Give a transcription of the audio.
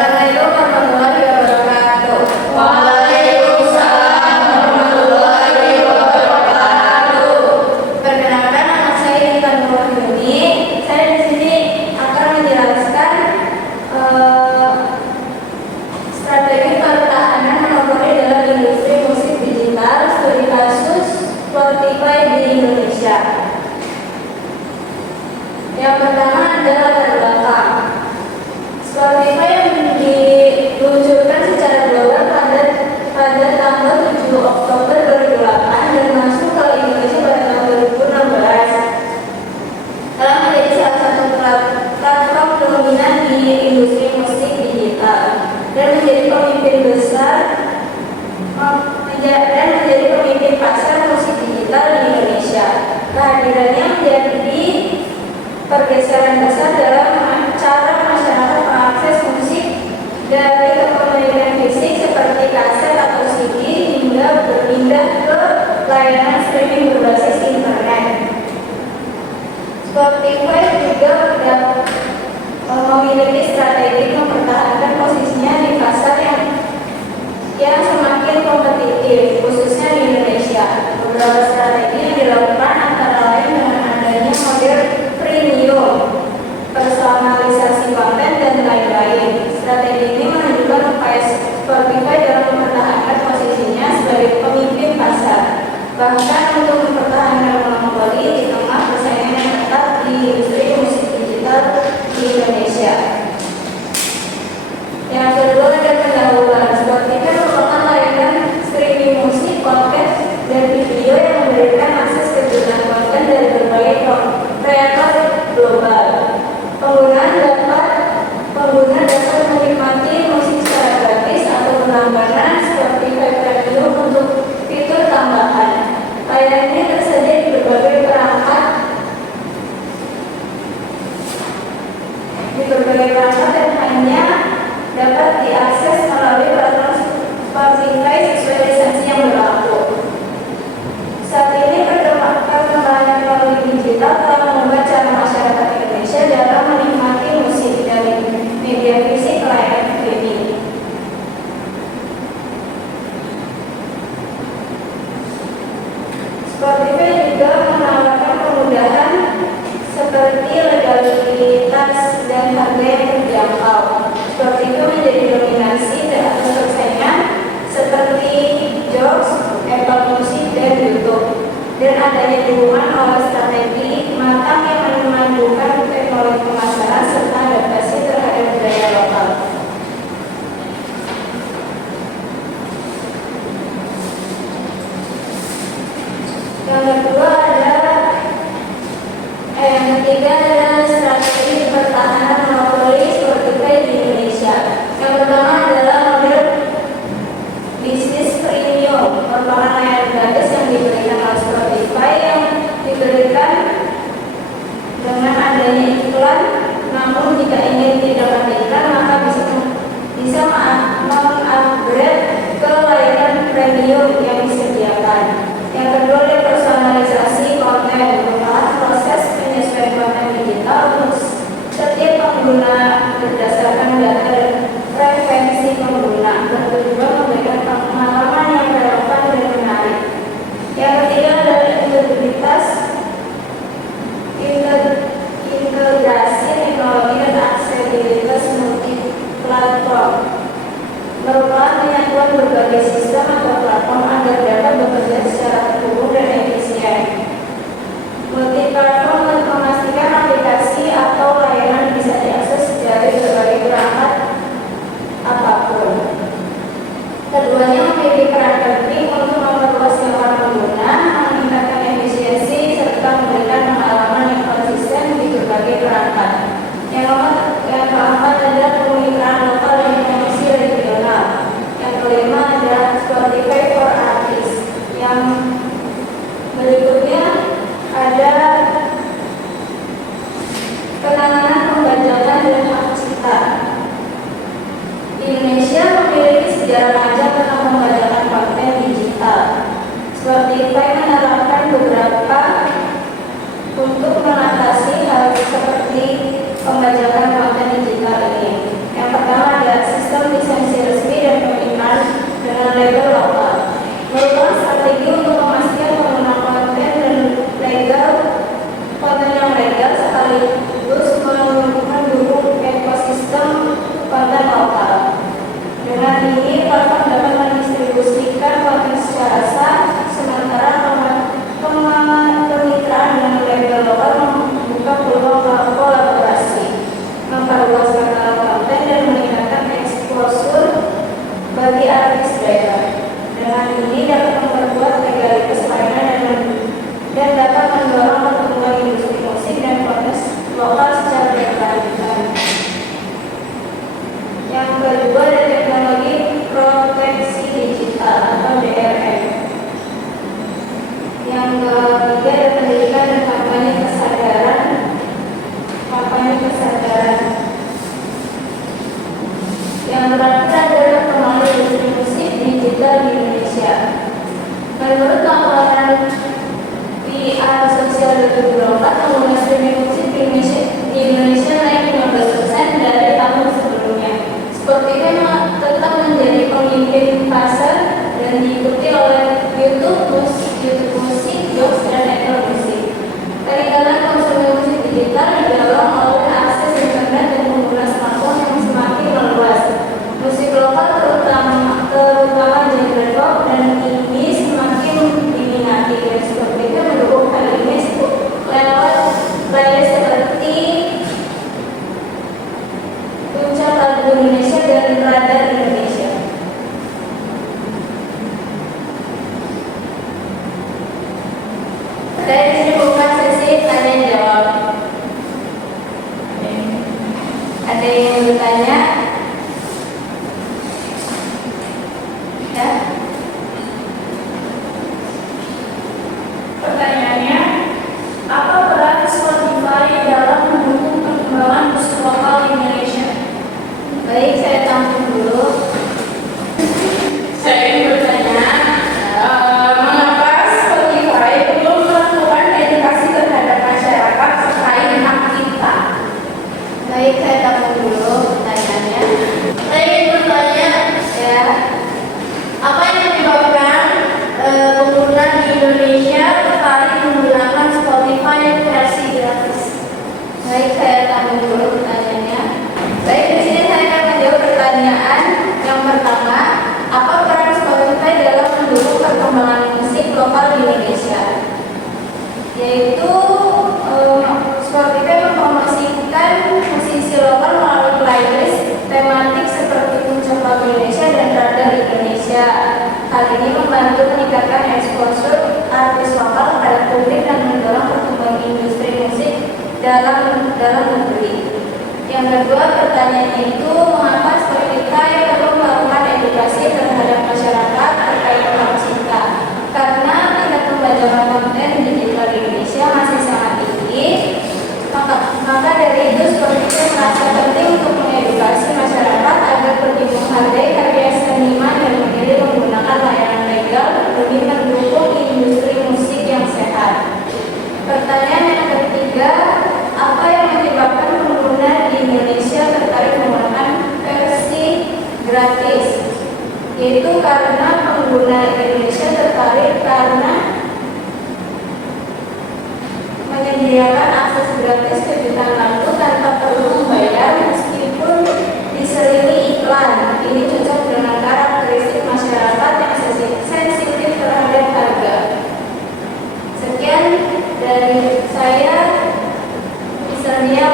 Assalamualaikum warahmatullahi wabarakatuh. Waalaikumsalam warahmatullahi wabarakatuh. Perkenalkan, nama saya Intan Nurhayuni. Saya di sini akan menjelaskan strategi pertahanan monopoli dalam industri musik digital, studi kasus Spotify di Indonesia. Yang pertama adalah latar belakang. Spotify yang diluncurkan secara global pada tanggal 7 Oktober 2008 dan masuk ke Indonesia pada tahun 2016. Telah menjadi salah satu platform dominan di industri musik digital dan menjadi pemimpin pasar musik digital di Indonesia. Kehadirannya menjadi pergeseran besar dalam cara masyarakat mengakses musik dari kepemilikan fisik seperti kaset atau CD hingga berpindah ke layanan streaming berbasis internet. Spotify juga memiliki strategi mempertahankan posisinya di pasar yang semakin kompetitif, khususnya di Indonesia. Beberapa strategi yang dilakukan antara lain dengan adanya model premium, personalisasi konten, dan lain-lain. Strategi ini menunjukkan upaya Spotify dalam mempertahankan posisinya sebagai pemimpin pasar, bahkan untuk mempertahankan monopoli di tengah persaingan yang ketat di industri musik digital di Indonesia. Yang kedua ada pendahuluan. Spotify merupakan layanan streaming musik, podcast, dan video yang memberikan akses ke jutaan konten dari berbagai kreator global. Pengguna dapat menikmati musik secara gratis atau berlangganan Spotify Premium untuk fitur tambahan. Layanan ini tersedia di berbagai perangkat dan hanya dapat diakses melalui platform Spotify sesuai lisensi yang berlaku. Saat ini perkembangan teknologi digital telah mengubah cara masyarakat Indonesia dalam menikmati musik dari media fisik ke layar streaming. Spotify juga menawarkan kemudahan seperti legalitas dan harga yang terjangkau. Spotify menjadi dominasi atau persaingan seperti Joox, Apple Music, dan YouTube. Dan adanya dukungan oleh strategi matang yang memadukan teknologi pemasaran serta adaptasi terhadap budaya lokal. Yang ketiga adalah strategi pertahanan monopoli Spotify di Indonesia. Yang pertama adalah model bisnis premium, merupakan layanan gratis yang diberikan oleh Spotify yang diberikan dengan adanya iklan. Namun jika ingin tidak ada iklan, maka bisa mengupgrade ke layanan premium yang disediakan. Yang kedua adalah personalisasi konten, merupakan proses penyesuaian konten digital untuk setiap pengguna berdasarkan data dan preferensi pengguna, bertujuan memberikan pengalaman yang relevan dan menarik. Yang ketiga adalah integrasi teknologi dan aksesibilitas multi platform, merupakan penyatuan berbagai sistem atau platform agar dapat bekerja secara terhubung dan efisien. Multi platform memastikan aplikasi atau layanan bisa diakses dari berbagai sekaligus mendukung ekosistem konten lokal. Dengan ini, platform dapat mendistribusikan konten secara sah, sementara kemitraan dengan label lokal membuka peluang kolaborasi, memperluas kanal konten, dan meningkatkan exposure bagi artis daerah. Dengan ini dapat memperkuat legalitas layanan dan dapat mendorong pertumbuhan industri musik dan konten lokal secara berkelanjutan. Yang kedua ada teknologi proteksi digital atau DRM. Yang ketiga ada pendidikan dan kampanye kesadaran. Yang terakhir adalah pengembangan industri musik digital di Indonesia. Menurut laporan PR Sosial 2024, pengguna streaming musik di Indonesia naik 15% dari tahun sebelumnya. Spotify tetap menjadi pemimpin pasar dan diikuti oleh YouTube Musik, Joox, dan Apple Music. Peningkatan konsumen musik digital didorong oleh akses internet dan pengguna smartphone yang semakin meluas. Musik lokal terutama genre pop dan indie semakin diminati, dan Spotify mendukung hal ini lewat playlist seperti Puncak Lagu Indonesia dan Radar Indonesia. Saya disini buka sesi tanya jawab. Ada yang bertanya? Ya. Pertanyaannya, apa peran Spotify dalam mendukung perkembangan musik lokal di Indonesia? Baik, saya tampung dulu. Saya ingin bertanya, mengapa Spotify belum melakukan edukasi terhadap masyarakat terkait hak cipta? Baik, saya tampung dulu pertanyaannya. Saya ingin bertanya, Ya. apa yang menyebabkan pengguna di Indonesia tertarik menggunakan Spotify versi gratis? Baik, saya tampung dulu pertanyaannya. Baik, di sini saya akan menjawab pertanyaan yang pertama, apa peran Spotify dalam mendukung perkembangan musik lokal di Indonesia? Yaitu Spotify mempromosikan musisi lokal melalui playlist tematik seperti Puncak Lagu Indonesia dan Radar Indonesia. Hal ini membantu meningkatkan exposure artis lokal pada publik dan mendorong pertumbuhan industri musik dalam negeri. Yang kedua, pertanyaannya itu mengapa Spotify perlu melakukan edukasi terhadap masyarakat terkait hak cipta? Karena tingkat pembajakan konten digital di Indonesia masih sangat tinggi. Maka dari itu Spotify merasa penting untuk mengedukasi masyarakat agar lebih menghargai karya seniman dan memilih menggunakan layanan legal demi mendukung industri musik yang sehat. Pertanyaan yang ketiga, apa yang menyebabkan pengguna di Indonesia tertarik menggunakan versi gratis? Yaitu karena pengguna Indonesia tertarik karena menyediakan akses gratis ke jutaan lagu tanpa perlu membayar meskipun diselingi iklan. Ini cocok dengan karakteristik masyarakat yang sensitif terhadap harga. Sekian dari saya. Misalnya,